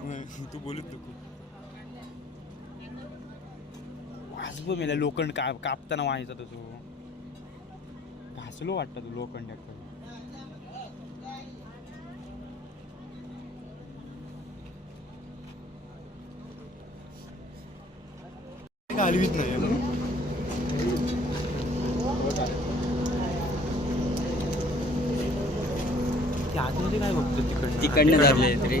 तू बोलत नको. वाजव मेला लोखंड का कापताना व्हायचा तर तू. घासलो वाटतं तू लोखंड. हलवीत नाही ते आतमध्ये काय बघतो तिकडं तिकडनं धरले तरी.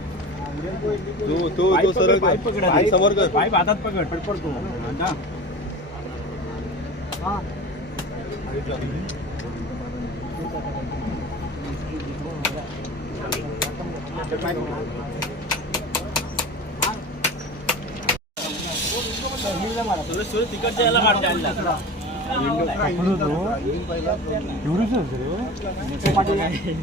तो तो तो सरळ कर. समोर कर. पाईप हातात पकड. तिकडच्या याला काढता एवढंच रे?